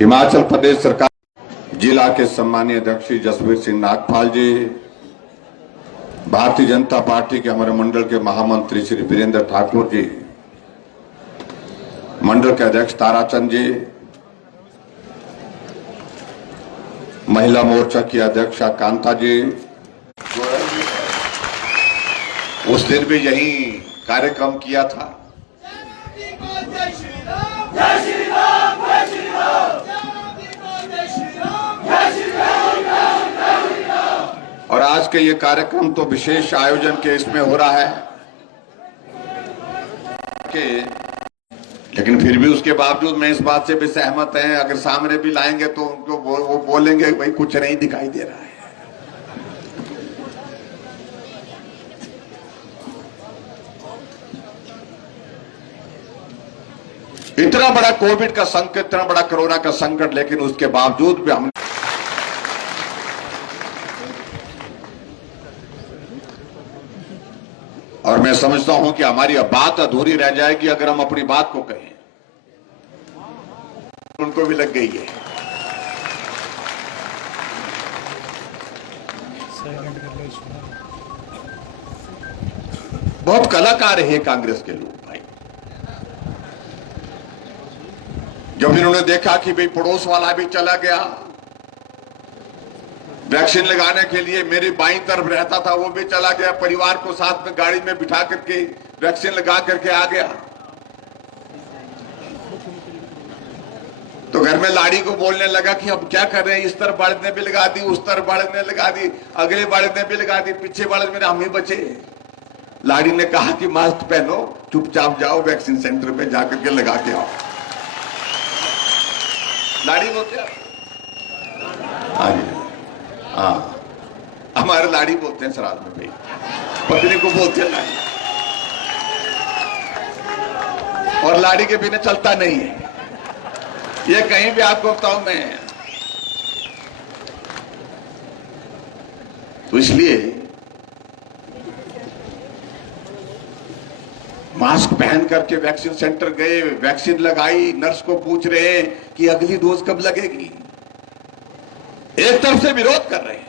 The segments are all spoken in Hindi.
हिमाचल प्रदेश सरकार जिला के सम्मानीय अध्यक्ष श्री जसवीर सिंह नागपाल जी, भारतीय जनता पार्टी के हमारे मंडल के महामंत्री श्री वीरेंद्र ठाकुर जी, मंडल के अध्यक्ष ताराचंद जी, महिला मोर्चा की अध्यक्षा कांता जी, उस दिन भी यही कार्यक्रम किया था। और आज के ये कार्यक्रम तो विशेष आयोजन के इसमें हो रहा है कि, लेकिन फिर भी उसके बावजूद मैं इस बात से भी सहमत है, अगर सामने भी लाएंगे तो उनको वो बोलेंगे भाई कुछ नहीं दिखाई दे रहा है। इतना बड़ा कोविड का संकट, इतना बड़ा कोरोना का संकट, लेकिन उसके बावजूद भी हम और मैं समझता हूं कि हमारी अब बात अधूरी रह जाएगी अगर हम अपनी बात को कहें। उनको भी लग गई है। बहुत कलाकार है कांग्रेस के लोग भाई। जब इन्होंने देखा कि भाई पड़ोस वाला भी चला गया वैक्सीन लगाने के लिए, मेरी बाईं तरफ रहता था वो भी चला गया, परिवार को साथ में गाड़ी में बिठा करके वैक्सीन लगा करके आ गया, तो घर में लाड़ी को बोलने लगा कि अब क्या कर रहे हैं, इस तरफ बाड़े ने भी लगा दी, उस तरफ बाड़े ने लगा दी, अगले बाड़े ने भी लगा दी, पीछे बाड़े में हम ही बचे। लाड़ी ने कहा कि मास्क पहनो, चुपचाप जाओ वैक्सीन सेंटर पे जाकर के लगा के आओ। लाड़ी बोलते हाँ, हमारे लाड़ी बोलते हैं सराज में भाई, पत्नी को बोलते हैं लाड़ी, और लाड़ी के बिना चलता नहीं है, ये कहीं भी आपको बताऊं मैं। तो इसलिए मास्क पहन करके वैक्सीन सेंटर गए, वैक्सीन लगाई, नर्स को पूछ रहे हैं कि अगली डोज कब लगेगी। एक तरफ से विरोध कर रहे हैं,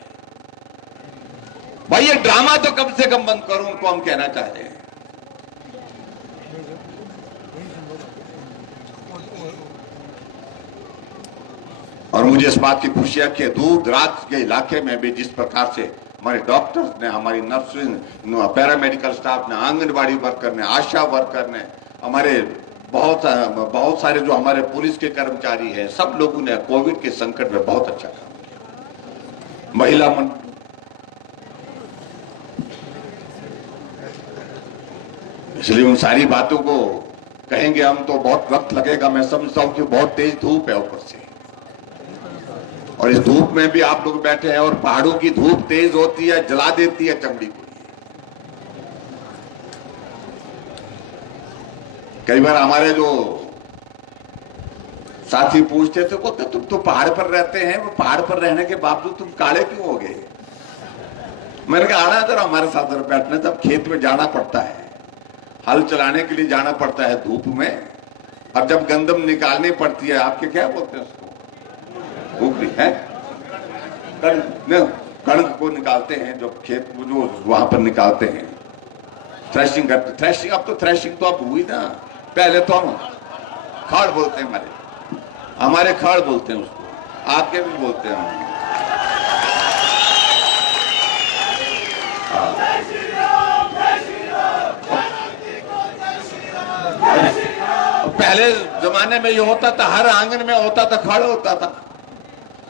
भाई ये ड्रामा तो कम से कम बंद करो, उनको हम कहना चाहते हैं। और मुझे इस बात की खुशी है कि दूर दराज के इलाके में भी जिस प्रकार से हमारे डॉक्टर्स ने, हमारी नर्सेज, पैरामेडिकल स्टाफ ने, आंगनबाड़ी वर्कर ने, आशा वर्कर ने, हमारे बहुत सारे जो हमारे पुलिस के कर्मचारी हैं, सब लोगों ने कोविड के संकट में बहुत अच्छा काम किया। महिला इसलिए उन सारी बातों को कहेंगे हम तो बहुत वक्त लगेगा। मैं समझता हूं कि बहुत तेज धूप है ऊपर से, और इस धूप में भी आप लोग बैठे हैं, और पहाड़ों की धूप तेज होती है, जला देती है चमड़ी को। कई बार हमारे जो साथी पूछते थे, बोलते तुम तो पहाड़ पर रहते हैं, वो पहाड़ पर रहने के बावजूद तुम काले क्यों हो गए। मैंने कहा आना जरा हमारे साथ बैठने, तब खेत में जाना पड़ता है, हल चलाने के लिए जाना पड़ता है धूप में, अब जब गंदम निकालनी पड़ती है, आपके क्या बोलते हैं उसको, है कणक को निकालते हैं, जो खेत जो वहां पर निकालते हैं, थ्रेशिंग करते, थ्रेशिंग, अब तो थ्रेशिंग तो अब हुई ना, पहले तो हम खाड़ बोलते हैं, हमारे खाड़ बोलते हैं उसको, आपके भी बोलते हैं। पहले जमाने में ये होता था, हर आंगन में होता था, खड़ होता था,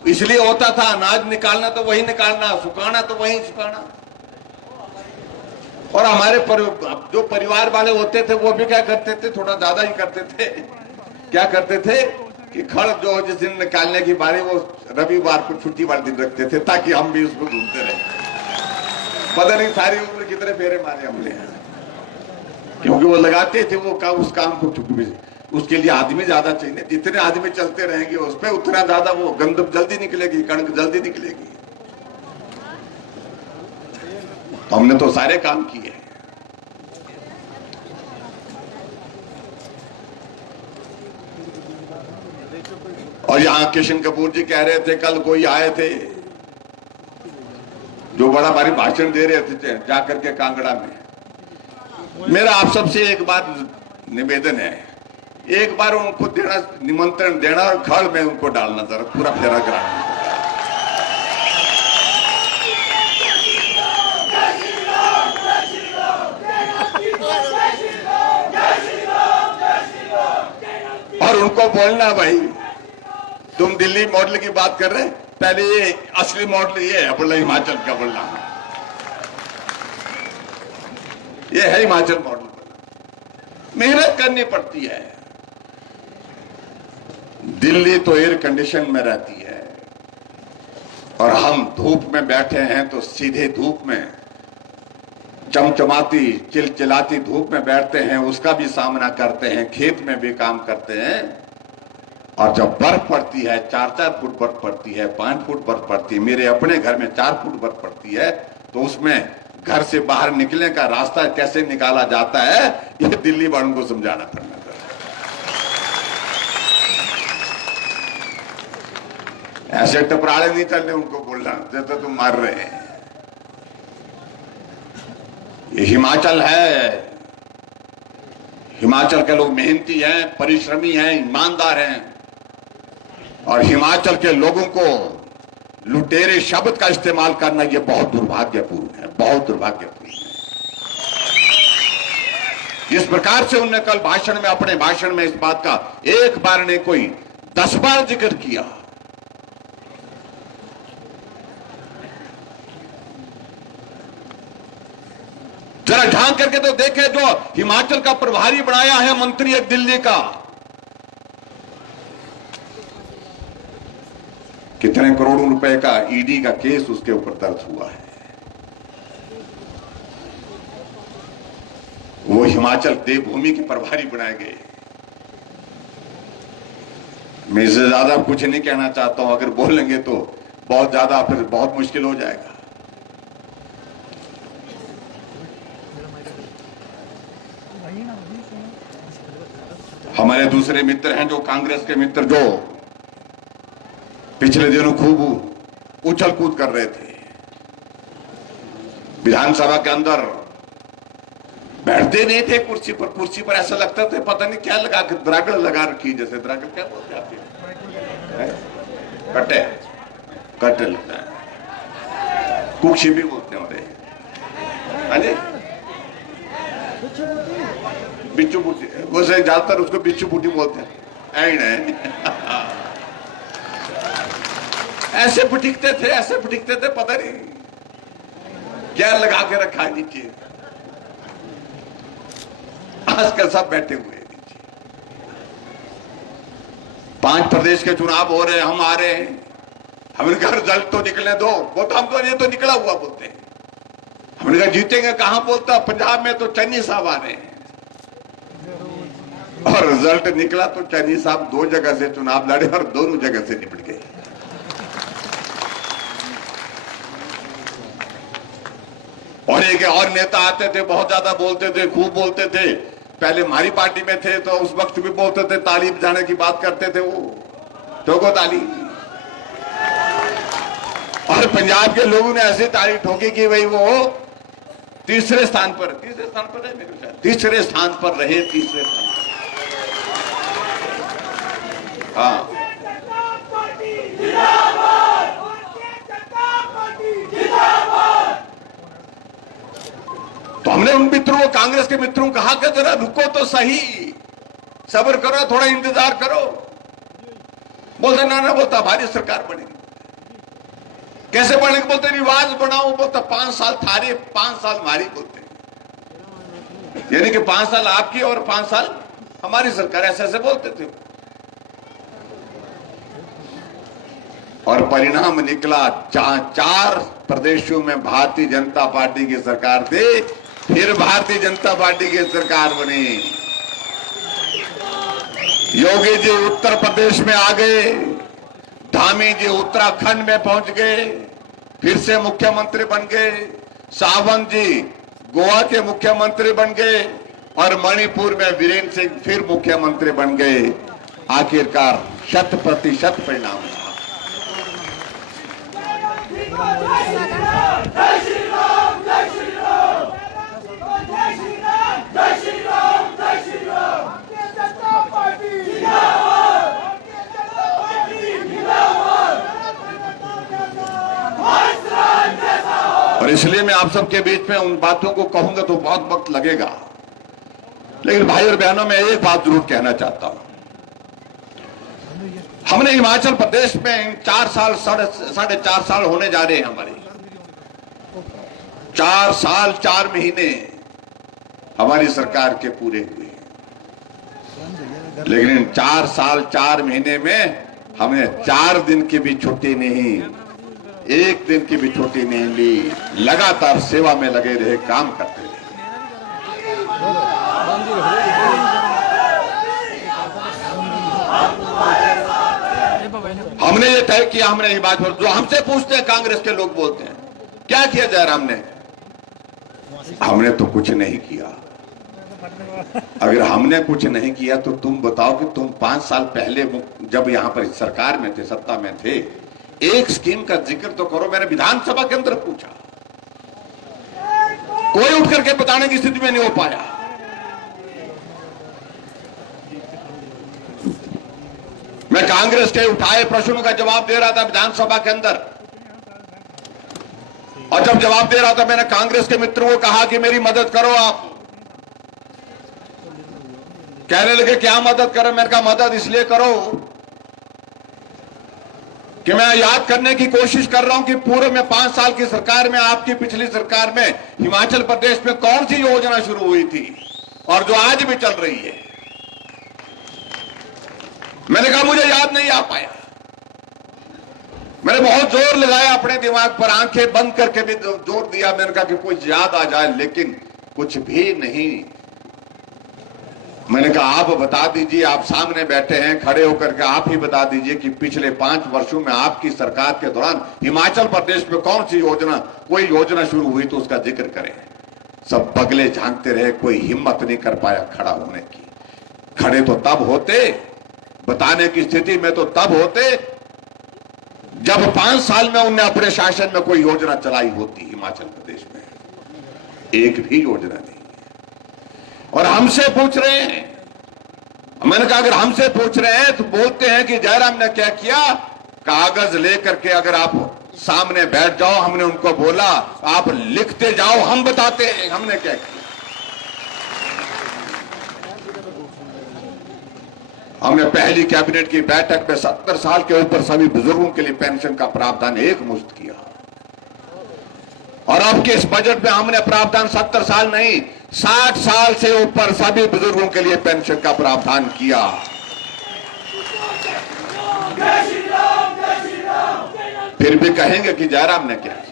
इसलिए होता था अनाज निकालना तो वही निकालना, सुखाना तो वही सुखाना। और हमारे जो परिवार वाले होते थे वो भी क्या करते थे, थोड़ा ज्यादा ही करते थे, क्या करते थे कि खड़ जो जिस दिन निकालने की बारी, वो रविवार को छुट्टी वाले दिन रखते थे, ताकि हम भी उसको ढूंढते रहे। पता नहीं सारी उम्र कितने फेरे मारे हमने, क्योंकि वो लगाते थे वो उस काम को, चुकी उसके लिए आदमी ज्यादा चाहिए, जितने आदमी चलते रहेंगे उस पर उतना ज्यादा वो गंदम जल्दी निकलेगी, कणक जल्दी निकलेगी। हमने तो सारे काम किए। और यहां किशन कपूर जी कह रहे थे, कल कोई आए थे जो बड़ा भारी भाषण दे रहे थे जाकर के कांगड़ा में। मेरा आप सबसे एक बार निवेदन है, एक बार उनको देना, निमंत्रण देना और खड़ में उनको डालना, जरा पूरा फेरा कराना। और उनको बोलना, भाई तुम दिल्ली मॉडल की बात कर रहे, पहले ये असली मॉडल ये है, बोला हिमाचल का बोलना, ये है हिमाचल मॉडल। मेहनत करनी पड़ती है। दिल्ली तो एयर कंडीशन में रहती है और हम धूप में बैठे हैं, तो सीधे धूप में, चमचमाती चिलचिलाती धूप में बैठते हैं, उसका भी सामना करते हैं, खेत में भी काम करते हैं। और जब बर्फ पड़ती है, 4-4 फुट बर्फ पड़ती है, 5 फुट बर्फ पड़ती है, मेरे अपने घर में 4 फुट बर्फ पड़ती है, तो उसमें घर से बाहर निकलने का रास्ता कैसे निकाला जाता है, ये दिल्ली वालों को समझाना पड़ना। ऐसे टपराड़े नहीं चलने उनको बोलना जैसे तुम मार रहे हैं। ये हिमाचल है, हिमाचल के लोग मेहनती हैं, परिश्रमी हैं, ईमानदार हैं, और हिमाचल के लोगों को लुटेरे शब्द का इस्तेमाल करना ये बहुत दुर्भाग्यपूर्ण है, बहुत दुर्भाग्यपूर्ण है। इस प्रकार से उन्होंने कल भाषण में, अपने भाषण में इस बात का एक बार नहीं, कोई 10 बार जिक्र किया। जरा ढांक करके तो देखे, जो हिमाचल का प्रभारी बनाया है मंत्री एक दिल्ली का, कितने करोड़ों रुपए का ईडी का केस उसके ऊपर दर्ज हुआ है। वो हिमाचल देवभूमि के प्रभारी बनाए गए। मैं इससे ज्यादा कुछ नहीं कहना चाहता हूं, अगर बोलेंगे तो बहुत ज्यादा फिर बहुत मुश्किल हो जाएगा। हमारे दूसरे मित्र हैं, जो कांग्रेस के मित्र, जो पिछले दिनों खूब उछल कूद कर रहे थे, विधानसभा के अंदर बैठते नहीं थे कुर्सी पर, कुर्सी पर ऐसा लगता था पता नहीं क्या लगा के, द्रागड़ लगा रखी, जैसे द्रागड़ क्या बोलते हैं, कटे कटे लगता है, कुक्षी भी बोलते हैं, बिच्छू बूटी, वैसे ज्यादातर उसको बिच्छू बूटी बोलते हैं। ऐसे फटिकते थे, ऐसे फटिकते थे, पता नहीं क्या लगा के रखा है नीचे। आजकल सब बैठे हुए हैं नीचे। 5 प्रदेश के चुनाव हो रहे हैं, हम आ रहे हैं, हमने कहा रिजल्ट तो निकलने दो, वो तो हम तो ये तो निकला हुआ बोलते हैं। हमने कहा जीतेंगे कहां, बोलता पंजाब में तो चन्नी साहब आ रहे हैं, और रिजल्ट निकला तो चन्नी साहब 2 जगह से चुनाव लड़े और दोनों जगह से निपट गए। और एक और नेता आते थे, बहुत ज्यादा बोलते थे, खूब बोलते थे, पहले हमारी पार्टी में थे तो उस वक्त भी बोलते थे, ताली बजाने की बात करते थे, वो ठोको ताली। और पंजाब के लोगों ने ऐसी ताली ठोकी कि भाई वो तीसरे स्थान पर है मेरे ख्याल, तीसरे स्थान पर रहे, तीसरे स्थान पर। हाँ, तो हमने उन मित्रों को, कांग्रेस के मित्रों को कहा कि जरा रुको तो सही, सब्र करो, थोड़ा इंतजार करो। बोलते ना, बोलता हमारी सरकार बनेगी। कैसे बनेगी, बोलते रिवाज बनाओ, बोलता 5 साल थारे, 5 साल हमारी, बोलते यानी कि 5 साल आपकी और 5 साल हमारी सरकार, ऐसे ऐसे बोलते थे। और परिणाम निकला, 4 प्रदेशों में भारतीय जनता पार्टी की सरकार थी, फिर भारतीय जनता पार्टी की सरकार बनी। योगी जी उत्तर प्रदेश में आ गए, धामी जी उत्तराखंड में पहुंच गए, फिर से मुख्यमंत्री बन गए, सावंत जी गोवा के मुख्यमंत्री बन गए, और मणिपुर में वीरेंद्र सिंह फिर मुख्यमंत्री बन गए। आखिरकार 100% परिणाम रहा। और इसलिए मैं आप सबके बीच में उन बातों को कहूंगा तो बहुत वक्त लगेगा, लेकिन भाई और बहनों मैं एक बात जरूर कहना चाहता हूं। हमने हिमाचल प्रदेश में 4 साल, साढ़े 4 साल होने जा रहे हैं हमारे। 4 साल 4 महीने हमारी सरकार के पूरे हुए, लेकिन इन 4 साल 4 महीने में हमने 4 दिन की भी छुट्टी नहीं, 1 दिन की भी छुट्टी नहीं ली। लगातार सेवा में लगे रहे, काम करते रहे। हमने ये तय किया, हमने हिमाचल, जो हमसे पूछते हैं कांग्रेस के लोग बोलते हैं क्या किया जयराम ने, हमने तो कुछ नहीं किया। अगर हमने कुछ नहीं किया तो तुम बताओ कि तुम 5 साल पहले जब यहां पर सरकार में थे, सत्ता में थे, एक स्कीम का जिक्र तो करो। मैंने विधानसभा के अंदर पूछा, कोई उठ करके बताने की स्थिति में नहीं हो पाया। मैं कांग्रेस के उठाए प्रश्नों का जवाब दे रहा था विधानसभा के अंदर, और जब जवाब दे रहा था मैंने कांग्रेस के मित्रों को कहा कि मेरी मदद करो आप। कहने लगे क्या मदद करो? मैंने कहा मदद इसलिए करो कि मैं याद करने की कोशिश कर रहा हूं कि पूर्व में 5 साल की सरकार में, आपकी पिछली सरकार में हिमाचल प्रदेश में कौन सी योजना शुरू हुई थी और जो आज भी चल रही है। मैंने कहा मुझे याद नहीं आ पाया। मैंने बहुत जोर लगाया अपने दिमाग पर, आंखें बंद करके भी जोर दिया। मैंने कहा कि कुछ याद आ जाए, लेकिन कुछ भी नहीं। मैंने कहा आप बता दीजिए, आप सामने बैठे हैं, खड़े होकर के आप ही बता दीजिए कि पिछले 5 वर्षों में आपकी सरकार के दौरान हिमाचल प्रदेश में कौन सी योजना, कोई योजना शुरू हुई तो उसका जिक्र करें। सब बगले झांकते रहे, कोई हिम्मत नहीं कर पाया खड़ा होने की। खड़े तो तब होते, बताने की स्थिति में तो तब होते जब 5 साल में उन्हें अपने शासन में कोई योजना चलाई होती हिमाचल प्रदेश में। एक भी योजना नहीं। और हमसे पूछ रहे हैं, मैंने कहा अगर हमसे पूछ रहे हैं तो बोलते हैं कि जयराम ने क्या किया। कागज लेकर के अगर आप सामने बैठ जाओ, हमने उनको बोला आप लिखते जाओ, हम बताते हैं हमने क्या किया। हमने पहली कैबिनेट की बैठक में 70 साल के ऊपर सभी बुजुर्गों के लिए पेंशन का प्रावधान एक मुश्त किया, और अब के इस बजट में हमने प्रावधान 70 साल नहीं 60 साल से ऊपर सभी बुजुर्गों के लिए पेंशन का प्रावधान किया। फिर भी कहेंगे कि जयराम ने क्या किया।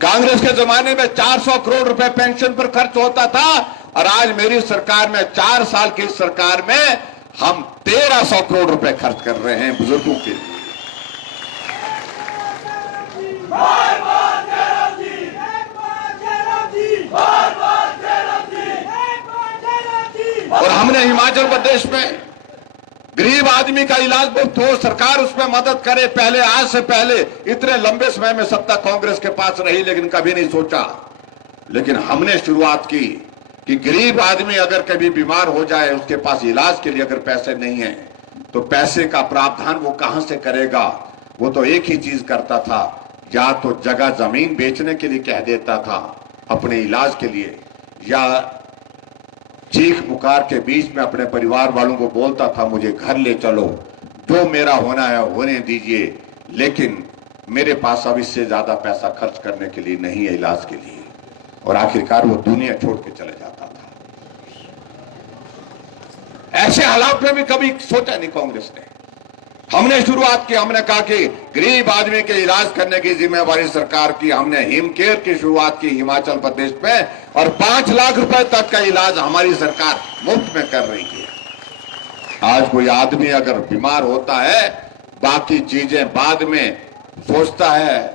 कांग्रेस के जमाने में 400 करोड़ रुपए पेंशन पर खर्च होता था, और आज मेरी सरकार में 4 साल की सरकार में हम 1300 करोड़ रुपए खर्च कर रहे हैं बुजुर्गों के लिए। और हमने हिमाचल प्रदेश में गरीब आदमी का इलाज मुफ्त हो, सरकार उसमें मदद करे। पहले, आज से पहले इतने लंबे समय में सत्ता कांग्रेस के पास रही, लेकिन कभी नहीं सोचा। लेकिन हमने शुरुआत की कि गरीब आदमी अगर कभी बीमार हो जाए, उसके पास इलाज के लिए अगर पैसे नहीं है तो पैसे का प्रावधान वो कहां से करेगा। वो तो एक ही चीज करता था, या तो जगह जमीन बेचने के लिए कह देता था अपने इलाज के लिए, या चीख पुकार के बीच में अपने परिवार वालों को बोलता था मुझे घर ले चलो, जो मेरा होना है होने दीजिए, लेकिन मेरे पास अब इससे ज्यादा पैसा खर्च करने के लिए नहीं है इलाज के लिए। और आखिरकार वो दुनिया छोड़ के चले जाता था। ऐसे हालात में भी कभी सोचा नहीं कांग्रेस ने। हमने शुरुआत की, हमने कहा कि गरीब आदमी के इलाज करने की जिम्मेवारी सरकार की। हमने हिम केयर की शुरुआत की हिमाचल प्रदेश में, और 5 लाख रुपए तक का इलाज हमारी सरकार मुफ्त में कर रही है। आज कोई आदमी अगर बीमार होता है, बाकी चीजें बाद में सोचता है,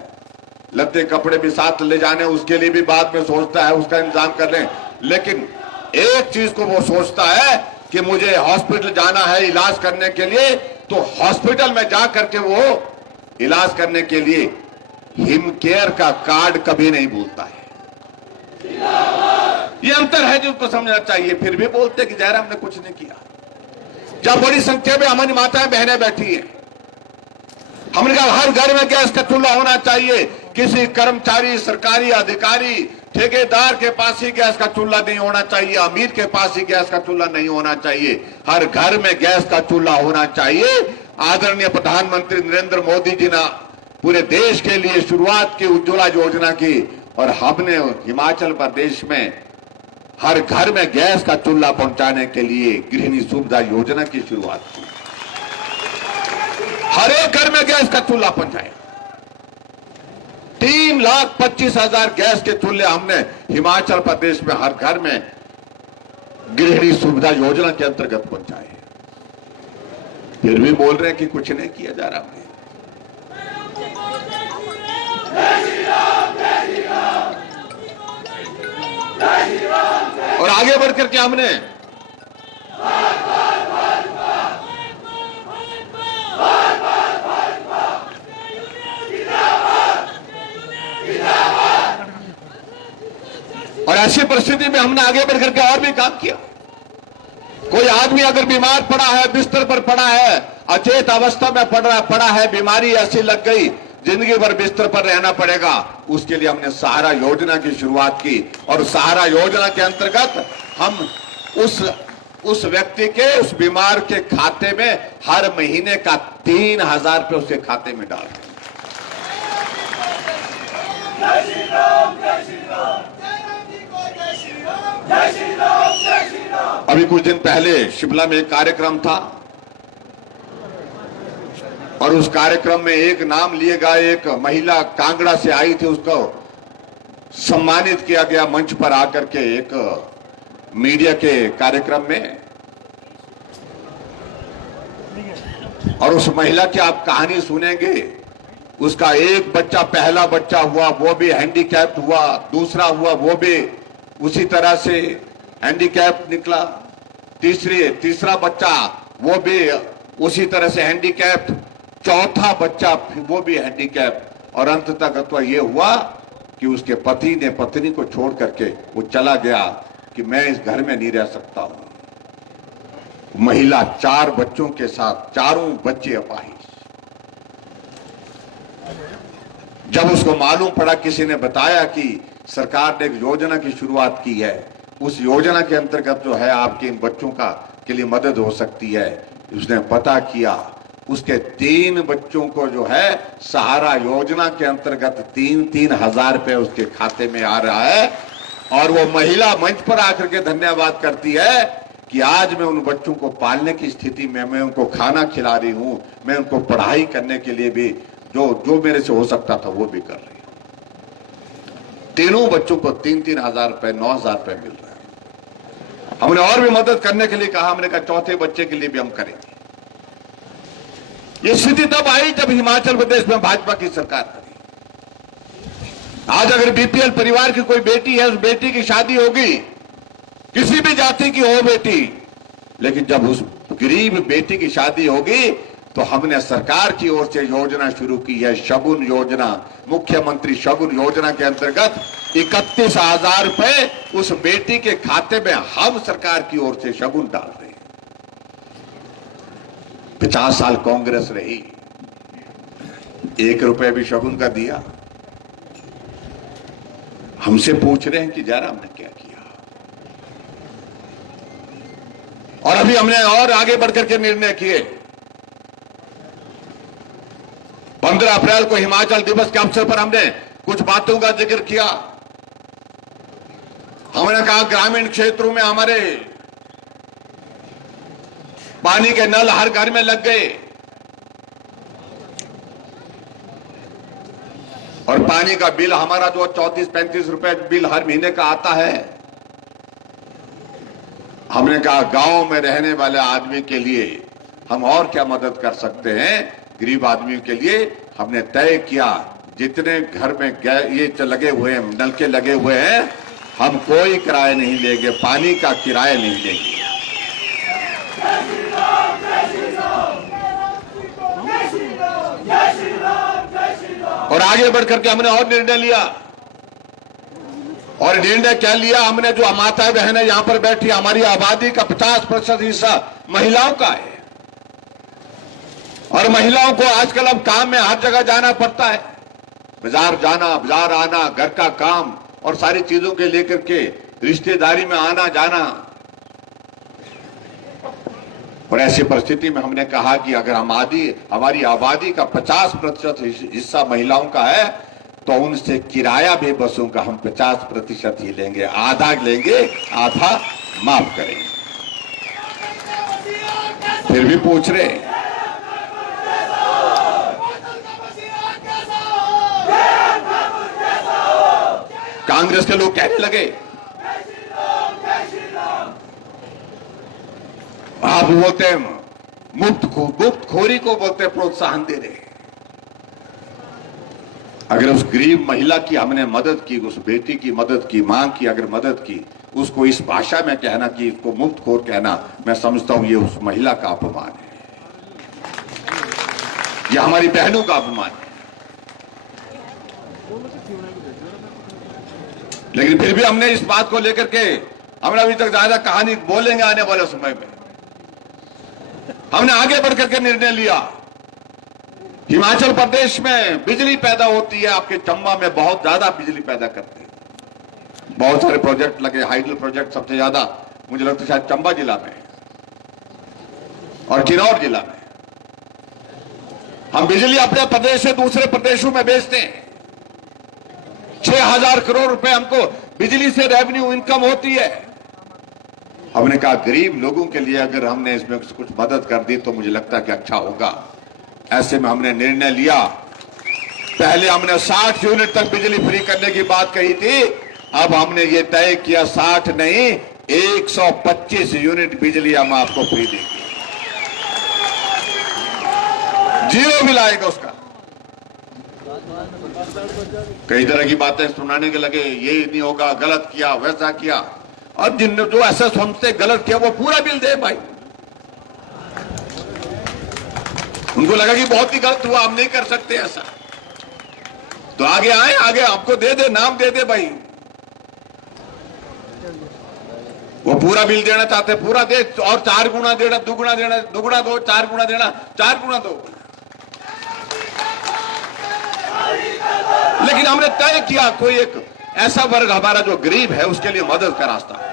लत्ते कपड़े भी साथ ले जाने उसके लिए भी बाद में सोचता है उसका इंतजाम कर लें, लेकिन एक चीज को वो सोचता है कि मुझे हॉस्पिटल जाना है इलाज करने के लिए, तो हॉस्पिटल में जा करके वो इलाज करने के लिए हिम केयर का कार्ड कभी नहीं भूलता है। ये अंतर है जो उसको समझना चाहिए। फिर भी बोलते कि जयराम ने कुछ नहीं किया, जब बड़ी संख्या में हमारी माताएं बहनें बैठी हैं। हमने कहा हर घर में गैस का चूल्हा होना चाहिए। किसी कर्मचारी, सरकारी अधिकारी, ठेकेदार के पास ही गैस का चूल्हा नहीं होना चाहिए, अमीर के पास ही गैस का चूल्हा नहीं होना चाहिए। हर घर में गैस का चूल्हा होना चाहिए। आदरणीय प्रधानमंत्री नरेंद्र मोदी जी ने पूरे देश के लिए शुरुआत की उज्ज्वला योजना की, और हमने हिमाचल प्रदेश में हर घर में गैस का चूल्हा पहुंचाने के लिए गृहिणी सुविधा योजना की शुरुआत की। हर एक घर में गैस का चूल्हा पहुंचाया। 3,25,000 गैस के चूल्हे हमने हिमाचल प्रदेश में हर घर में गृहिणी सुविधा योजना के अंतर्गत पहुंचाए। फिर भी बोल रहे हैं कि कुछ नहीं किया जा रहा। और आगे बढ़कर के हमने और ऐसी परिस्थिति में हमने आगे बढ़कर के और भी काम किया। कोई आदमी अगर बीमार पड़ा है, बिस्तर पर पड़ा है, अचेत अवस्था में पड़ा है, बीमारी ऐसी लग गई, जिंदगी भर बिस्तर पर रहना पड़ेगा, उसके लिए हमने सहारा योजना की शुरुआत की। और सहारा योजना के अंतर्गत हम उस व्यक्ति के, उस बीमार के खाते में हर महीने का 3,000 रुपये उसके खाते में डाल दें। अभी कुछ दिन पहले शिमला में एक कार्यक्रम था, और उस कार्यक्रम में एक नाम लिए गए, एक महिला कांगड़ा से आई थी, उसको सम्मानित किया गया मंच पर आकर के एक मीडिया के कार्यक्रम में। और उस महिला की आप कहानी सुनेंगे। उसका एक बच्चा, पहला बच्चा हुआ वो भी हैंडीकैप्ड हुआ, दूसरा हुआ वो भी उसी तरह से हैंडीकैप्ड निकला, तीसरा बच्चा वो भी उसी तरह से हैंडीकैप्ड, चौथा बच्चा वो भी हैंडीकैप्ड। और अंत तक ये हुआ कि उसके पति ने पत्नी को छोड़ करके वो चला गया कि मैं इस घर में नहीं रह सकता हूं। महिला 4 बच्चों के साथ, चारों बच्चे अपाहिज। जब उसको मालूम पड़ा, किसी ने बताया कि सरकार ने एक योजना की शुरुआत की है, उस योजना के अंतर्गत जो है आपके इन बच्चों का के लिए मदद हो सकती है, उसने पता किया। उसके 3 बच्चों को जो है सहारा योजना के अंतर्गत 3,000 रुपए उसके खाते में आ रहा है। और वो महिला मंच पर आकर के धन्यवाद करती है कि आज मैं उन बच्चों को पालने की स्थिति में, मैं उनको खाना खिला रही हूं, मैं उनको पढ़ाई करने के लिए भी जो मेरे से हो सकता था वो भी कर रही हूं। तीनों बच्चों को 3,000 रुपए, 9,000 रुपए मिल रहा है। हमने और भी मदद करने के लिए कहा। हमने कहा चौथे बच्चे के लिए भी हम करेंगे। ये स्थिति तब आई जब हिमाचल प्रदेश में भाजपा की सरकार बनी। आज अगर बीपीएल परिवार की कोई बेटी है, उस बेटी की शादी होगी, किसी भी जाति की हो बेटी, लेकिन जब उस गरीब बेटी की शादी होगी तो हमने सरकार की ओर से योजना शुरू की है, शगुन योजना। मुख्यमंत्री शगुन योजना के अंतर्गत 31,000 रुपए उस बेटी के खाते में हम सरकार की ओर से शगुन डाल रहे हैं। 50 साल कांग्रेस रही, 1 रुपए भी शगुन का दिया। हमसे पूछ रहे हैं कि जयराम ने क्या किया। और अभी हमने और आगे बढ़कर के निर्णय किए। 15 अप्रैल को हिमाचल दिवस के अवसर पर हमने कुछ बातों का जिक्र किया। हमने कहा ग्रामीण क्षेत्रों में हमारे पानी के नल हर घर में लग गए, और पानी का बिल हमारा जो 34-35 रुपए बिल हर महीने का आता है। हमने कहा गांव में रहने वाले आदमी के लिए हम और क्या मदद कर सकते हैं। गरीब आदमियों के लिए हमने तय किया जितने घर में ये लगे हुए हैं, नलके लगे हुए हैं, हम कोई किराया नहीं लेंगे, पानी का किराया नहीं लेंगे। और आगे बढ़कर के हमने और निर्णय लिया। और निर्णय क्या लिया हमने? जो माताएं बहनें यहां पर बैठी, हमारी आबादी का 50% हिस्सा महिलाओं का है। और महिलाओं को आजकल अब काम में हर जगह जाना पड़ता है, बाजार जाना, बाजार आना, घर का काम और सारी चीजों के लेकर के रिश्तेदारी में आना जाना। और ऐसी परिस्थिति में हमने कहा कि अगर हमारी आबादी का 50% हिस्सा महिलाओं का है तो उनसे किराया भी बसों का हम 50% ही लेंगे, आधा लेंगे, आधा माफ करेंगे। फिर भी पूछ रहे कांग्रेस के लोग कहने लगे आप बोलते हैं मुफ्तखोरी को बोलते प्रोत्साहन दे रहे। अगर उस गरीब महिला की हमने मदद की, उस बेटी की मदद की, मां की अगर मदद की, उसको इस भाषा में कहना कि इसको मुफ्तखोर कहना, मैं समझता हूं ये उस महिला का अपमान है, यह हमारी बहनों का अपमान है। लेकिन फिर भी हमने इस बात को लेकर के हमने अभी तक ज्यादा कहानी बोलेंगे आने वाले समय में। हमने आगे बढ़कर के निर्णय लिया। हिमाचल प्रदेश में बिजली पैदा होती है, आपके चंबा में बहुत ज्यादा बिजली पैदा करते हैं, बहुत सारे प्रोजेक्ट लगे, हाइडल प्रोजेक्ट सबसे ज्यादा मुझे लगता है शायद चंबा जिला में और किन्नौर जिला में। हम बिजली अपने प्रदेश से दूसरे प्रदेशों में बेचते हैं। 6,000 करोड़ रुपए हमको बिजली से रेवेन्यू इनकम होती है। हमने कहा गरीब लोगों के लिए अगर हमने इसमें कुछ मदद कर दी तो मुझे लगता है कि अच्छा होगा। ऐसे में हमने निर्णय लिया। पहले हमने 60 यूनिट तक बिजली फ्री करने की बात कही थी, अब हमने ये तय किया 60 नहीं 125 यूनिट बिजली हम आपको फ्री देंगे, जीरो बिल आएगा उसका। कई तरह की बातें सुनाने के लगे, ये नहीं होगा, गलत किया, वैसा किया। और जिनने जो ऐसा समझते गलत किया वो पूरा बिल दे भाई। उनको लगा कि बहुत ही गलत हुआ, हम नहीं कर सकते ऐसा, तो आगे आए, आगे आपको दे दे, नाम दे दे भाई। वो पूरा बिल देना चाहते पूरा दे, और 4 गुना देना, दुगुना देना, दुगुना दो, 4 गुना देना, 4 गुना दो। लेकिन हमने तय किया कोई एक ऐसा वर्ग हमारा जो गरीब है उसके लिए मदद का रास्ता है।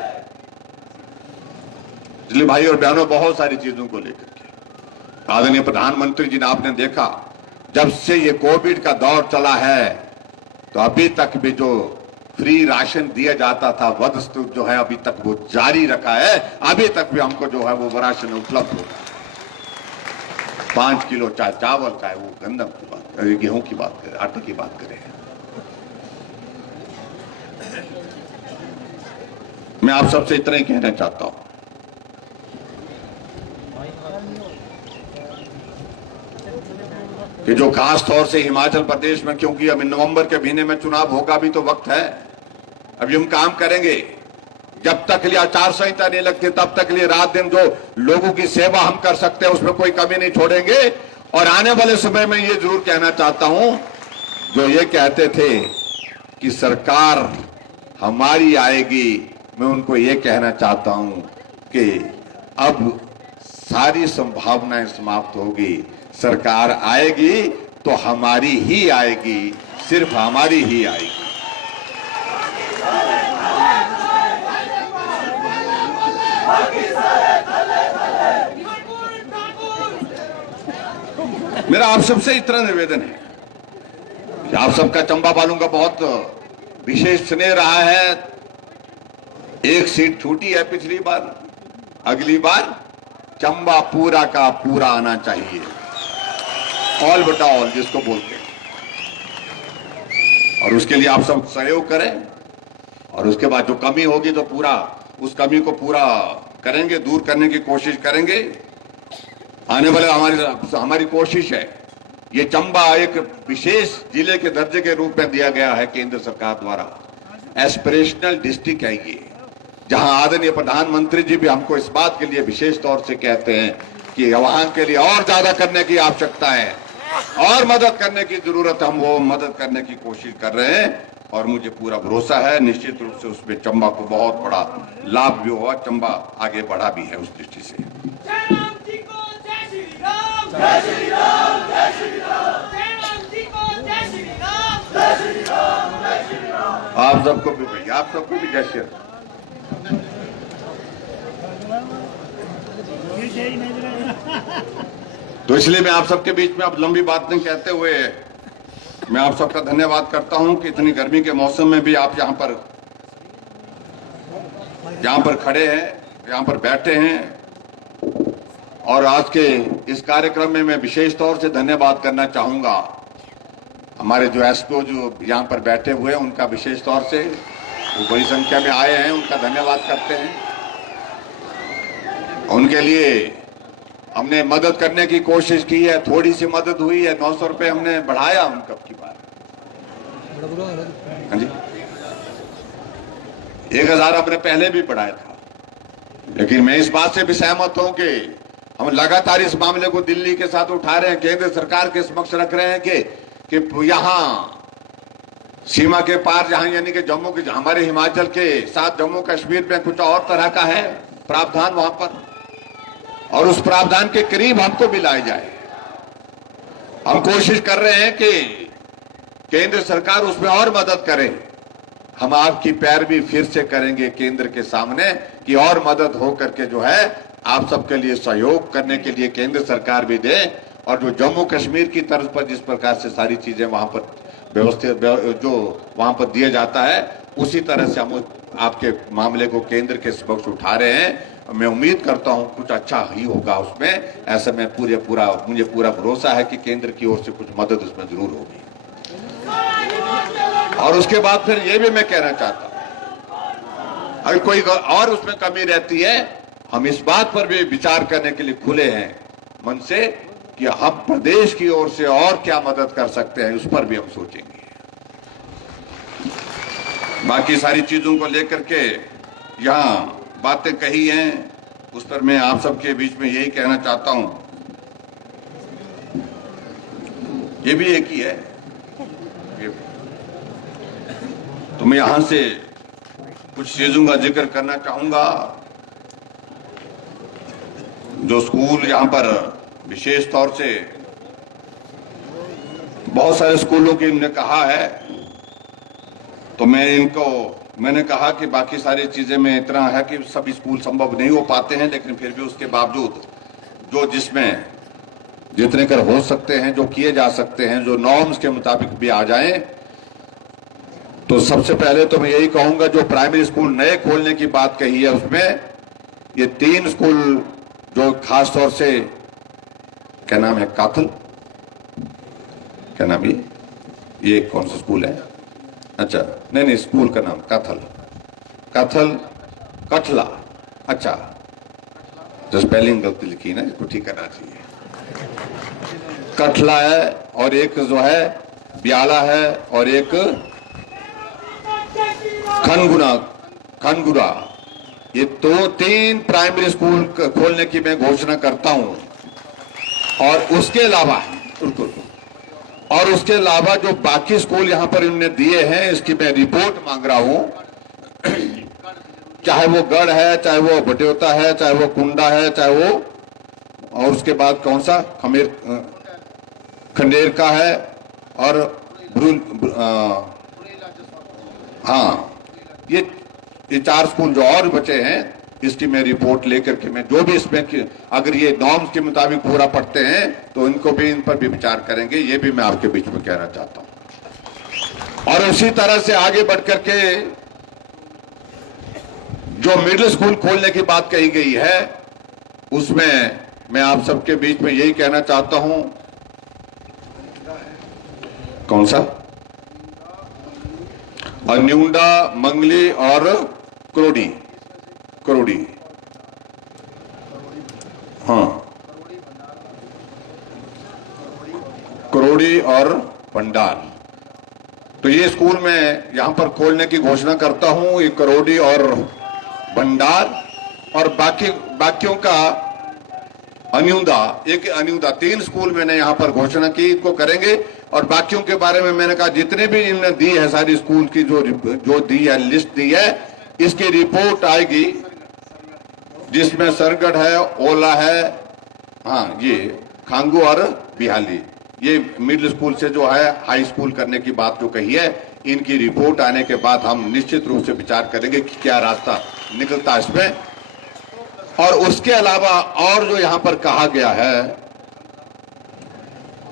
इसलिए भाई और बहनों, बहुत सारी चीजों को लेकर के आदरणीय प्रधानमंत्री जी ने, आपने देखा जब से ये कोविड का दौर चला है तो अभी तक भी जो फ्री राशन दिया जाता था, वस्तु जो है अभी तक वो जारी रखा है। अभी तक भी हमको जो है वो राशन उपलब्ध होगा। 5 किलो चाहे चावल, चाहे वो गंदम की बात करें, गेहूं की बात करें, आटे की बात करें। मैं आप सबसे इतना ही कहना चाहता हूं कि जो खास तौर से हिमाचल प्रदेश में, क्योंकि अब नवंबर के महीने में चुनाव होगा, अभी तो वक्त है, अभी हम काम करेंगे। जब तक लिए आचार संहिता नहीं लगती तब तक लिए रात दिन जो लोगों की सेवा हम कर सकते हैं उसमें कोई कमी नहीं छोड़ेंगे। और आने वाले समय में ये जरूर कहना चाहता हूं, जो ये कहते थे कि सरकार हमारी आएगी, मैं उनको ये कहना चाहता हूं कि अब सारी संभावनाएं समाप्त होगी। सरकार आएगी तो हमारी ही आएगी, सिर्फ हमारी ही आएगी। मेरा आप सबसे इतना निवेदन है कि आप सबका चंबा वालों का बहुत विशेष स्नेह रहा है। एक सीट छूटी है पिछली बार, अगली बार चंबा पूरा का पूरा आना चाहिए, ऑल बटा ऑल जिसको बोलते हैं। और उसके लिए आप सब सहयोग करें, और उसके बाद जो कमी होगी तो पूरा उस कमी को पूरा करेंगे, दूर करने की कोशिश करेंगे। आने वाले हमारी कोशिश है, ये चंबा एक विशेष जिले के दर्जे के रूप में दिया गया है केंद्र सरकार द्वारा, एस्पिरेशनल डिस्ट्रिक्ट है ये, जहां आदरणीय प्रधानमंत्री जी भी हमको इस बात के लिए विशेष तौर से कहते हैं कि वहां के लिए और ज्यादा करने की आवश्यकता है और मदद करने की जरूरत है। हम वो मदद करने की कोशिश कर रहे हैं और मुझे पूरा भरोसा है निश्चित रूप से उसमें चंबा को बहुत बड़ा लाभ भी हुआ, चंबा आगे बढ़ा भी है उस दृष्टि से। जय राम जी को जय श्री राम, जय श्री राम, जय श्री राम, जय राम जी को जय श्री राम, जय श्री राम, जय श्री राम। आप सबको भी भैया, आप सबको भी जय श्री राम। तो इसलिए मैं आप सबके बीच में अब लंबी बात नहीं कहते हुए मैं आप सबका धन्यवाद करता हूं कि इतनी गर्मी के मौसम में भी आप यहां पर खड़े हैं, यहां पर बैठे हैं। और आज के इस कार्यक्रम में मैं विशेष तौर से धन्यवाद करना चाहूंगा हमारे जो एसपीओ जो यहां पर बैठे हुए हैं, उनका विशेष तौर से वो बड़ी संख्या में आए हैं, उनका धन्यवाद करते हैं। उनके लिए हमने मदद करने की कोशिश की है, थोड़ी सी मदद हुई है, 900 रुपए हमने बढ़ाया उनका की बार। हाँ जी, 1000 हमने पहले भी बढ़ाया था। लेकिन मैं इस बात से भी सहमत हूं कि हम लगातार इस मामले को दिल्ली के साथ उठा रहे हैं, केंद्र सरकार के समक्ष रख रहे हैं कि यहां सीमा के पार जहां यानी कि जम्मू के हमारे हिमाचल के साथ जम्मू कश्मीर में कुछ और तरह का है प्रावधान वहां पर, और उस प्रावधान के करीब हमको भी लाया जाए। हम कोशिश कर रहे हैं कि केंद्र सरकार उसमें और मदद करे। हम आपकी पैरवी फिर से करेंगे केंद्र के सामने कि और मदद हो करके जो है आप सबके लिए सहयोग करने के लिए केंद्र सरकार भी दे, और जो जम्मू कश्मीर की तर्ज पर जिस प्रकार से सारी चीजें वहां पर व्यवस्थित जो वहां पर दिया जाता है, उसी तरह से हम आपके मामले को केंद्र के समक्ष उठा रहे हैं। मैं उम्मीद करता हूं कुछ अच्छा ही होगा उसमें, ऐसा मैं मुझे पूरा भरोसा है कि केंद्र की ओर से कुछ मदद उसमें जरूर होगी। और उसके बाद फिर ये भी मैं कहना चाहता हूं, अगर कोई और उसमें कमी रहती है, हम इस बात पर भी विचार करने के लिए खुले हैं मन से कि हम प्रदेश की ओर से और क्या मदद कर सकते हैं, उस पर भी हम सोचेंगे। बाकी सारी चीजों को लेकर के यहां बातें कही हैं, उस पर मैं आप सबके बीच में यही कहना चाहता हूं, ये भी एक ही है। तो मैं यहां से कुछ चीजों का जिक्र करना चाहूंगा। जो स्कूल यहां पर विशेष तौर से बहुत सारे स्कूलों की इन्होंने कहा है, तो मैंने कहा कि बाकी सारी चीजें में इतना है कि सभी स्कूल संभव नहीं हो पाते हैं, लेकिन फिर भी उसके बावजूद जो जिसमें जितने कर हो सकते हैं, जो किए जा सकते हैं, जो नॉर्म्स के मुताबिक भी आ जाएं। तो सबसे पहले तो मैं यही कहूंगा, जो प्राइमरी स्कूल नए खोलने की बात कही है उसमें ये 3 स्कूल जो खास तौर से क्या नाम है, काथल, क्या नाम ये कौन सा स्कूल है? अच्छा नहीं, स्कूल का नाम काथल कठला। अच्छा, जो स्पेलिंग गलती लिखी ना, इसको ठीक करना चाहिए। कठला है और एक जो है ब्याला है और एक खनगुरा। ये 3 प्राइमरी स्कूल खोलने की मैं घोषणा करता हूं। और उसके अलावा जो बाकी स्कूल यहां पर इन्होंने दिए हैं, इसकी मैं रिपोर्ट मांग रहा हूं। चाहे वो गढ़ है, चाहे वो भटेवता है, चाहे वो कुंडा है, चाहे वो और उसके बाद कौन सा खंडेर का है और हाँ, ये 4 स्कूल जो और बचे हैं, इसकी मैं रिपोर्ट लेकर के मैं जो भी इसमें अगर ये नॉर्म्स के मुताबिक पूरा पढ़ते हैं तो इनको भी, इन पर भी विचार करेंगे। ये भी मैं आपके बीच में कहना चाहता हूं। और उसी तरह से आगे बढ़ करके जो मिडिल स्कूल खोलने की बात कही गई है, उसमें मैं आप सबके बीच में यही कहना चाहता हूं। कौन सा? न्यूंडा, मंगली और करोड़ी, हाँ, करोड़ी और पंडाल, तो ये स्कूल में यहां पर खोलने की घोषणा करता हूं, एक करोड़ी और भंडार और बाकियों का अन्यूदा 3 स्कूल मैंने यहां पर घोषणा की, इनको करेंगे। और बाकियों के बारे में मैंने कहा जितने भी इन्होंने दी है सारी स्कूल की जो दी है, लिस्ट दी है, इसकी रिपोर्ट आएगी जिसमें सरगढ़ है, ओला है, हाँ ये खांगू और बिहाली, ये मिडिल स्कूल से जो है हाई स्कूल करने की बात जो कही है, इनकी रिपोर्ट आने के बाद हम निश्चित रूप से विचार करेंगे कि क्या रास्ता निकलता है इसमें। और उसके अलावा और जो यहां पर कहा गया है,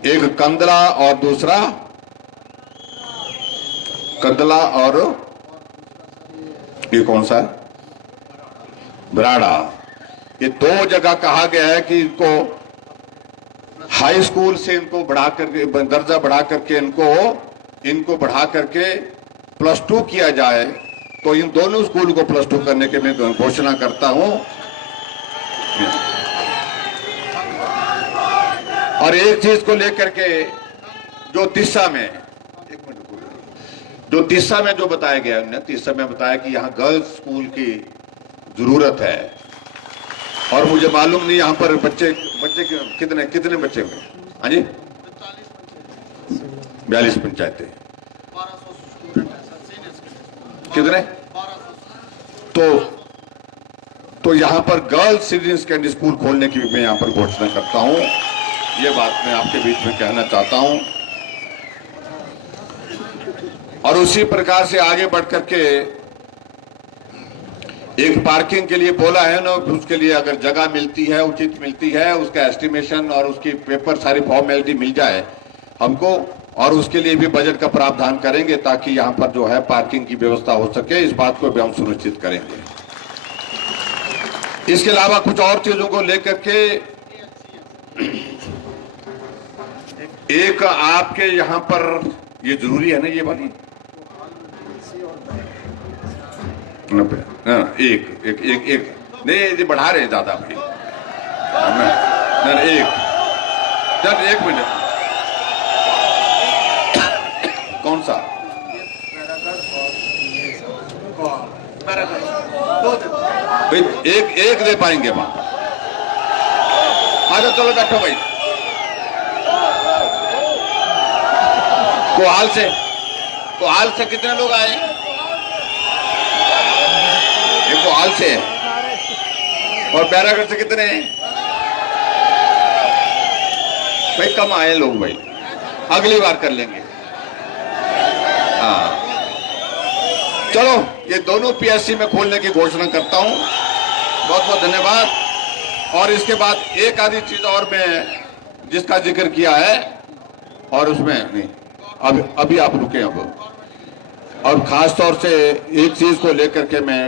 एक कंदला और दूसरा कंदला और ये कौन सा है, बराड़ा, ये 2 जगह कहा गया है कि इनको हाई स्कूल से इनको बढ़ा करके दर्जा बढ़ा करके इनको बढ़ा करके +2 किया जाए। तो इन दोनों स्कूल को +2 करने के मैं घोषणा करता हूं। और एक चीज को लेकर के जो तीसरा में जो बताया गया है, तीसरा में बताया कि यहाँ गर्ल्स स्कूल की जरूरत है। और मुझे मालूम नहीं यहाँ पर बच्चे कितने बच्चे हुए, हाँ जी 42 पंचायतें, कितने, तो यहाँ पर गर्ल्स सीनियर सेकेंडरी स्कूल खोलने की भी मैं यहाँ पर घोषणा करता हूँ। ये बात मैं आपके बीच में कहना चाहता हूँ। और उसी प्रकार से आगे बढ़ करके एक पार्किंग के लिए बोला है ना, उसके लिए अगर जगह मिलती है, उचित मिलती है, उसका एस्टिमेशन और उसकी पेपर सारी फॉर्मेलिटी मिल जाए हमको, और उसके लिए भी बजट का प्रावधान करेंगे ताकि यहाँ पर जो है पार्किंग की व्यवस्था हो सके, इस बात को भी हम सुनिश्चित करेंगे। इसके अलावा कुछ और चीजों को लेकर के एक आपके यहाँ पर ये जरूरी है ना, ये वाली एक नहीं, ये बढ़ा रहे हैं ज्यादा अभी, एक मिनट, कौन सा एक दे पाएंगे वहां, आ जाओ, चलो बैठो भाई। कोहाल से कितने लोग आए, कोहाल से, और बैरागढ़ से कितने हैं भाई, कम आए लोग भाई, अगली बार कर लेंगे। हाँ चलो, ये दोनों पीएससी में खोलने की घोषणा करता हूं। बहुत बहुत धन्यवाद। और इसके बाद एक आधी चीज और मैं जिसका जिक्र किया है, और उसमें नहीं, अभी आप रुके अब, और खास तौर से एक चीज को लेकर के मैं,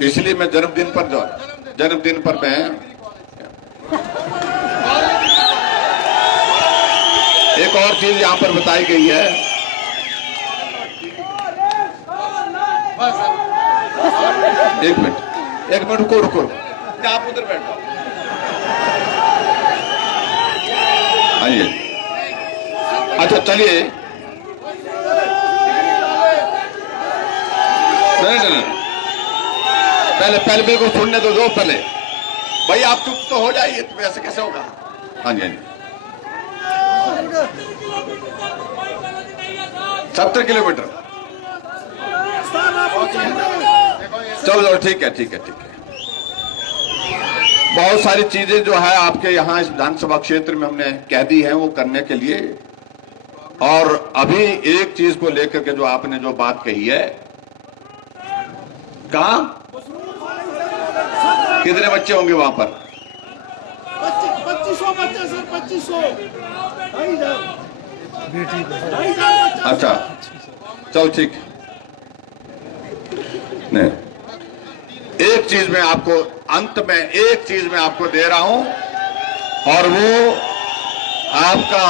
इसलिए मैं जन्मदिन पर मैं एक और चीज यहां पर बताई गई है। एक मिनट रुको, आप उधर बैठो, आइए। अच्छा चलिए, नहीं, पहले मेरे को सुनने दो पहले भाई, आप चुप तो हो जाइए, तो ऐसे कैसे होगा। हाँ जी 70 किलोमीटर, चलो ठीक है। बहुत सारी चीजें जो है आपके यहाँ इस विधानसभा क्षेत्र में हमने कह दी है वो करने के लिए। और अभी एक चीज को लेकर के जो आपने जो बात कही है, कहा कितने बच्चे होंगे वहां पर, 2500 बच्चे सर, 2500। अच्छा चलो ठीक। नहीं, एक चीज मैं आपको अंत में एक चीज मैं आपको दे रहा हूं, और वो आपका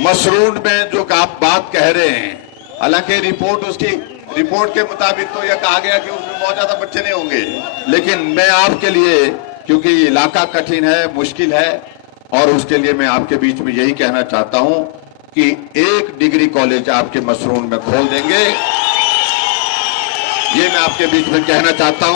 मसरूड में जो आप बात कह रहे हैं, हालांकि रिपोर्ट के मुताबिक तो यह कहा गया कि उसमें बहुत ज्यादा बच्चे नहीं होंगे, लेकिन मैं आपके लिए, क्योंकि ये इलाका कठिन है, मुश्किल है, और उसके लिए मैं आपके बीच में यही कहना चाहता हूं कि 1 डिग्री कॉलेज आपके मसरून में खोल देंगे। ये मैं आपके बीच में कहना चाहता हूं।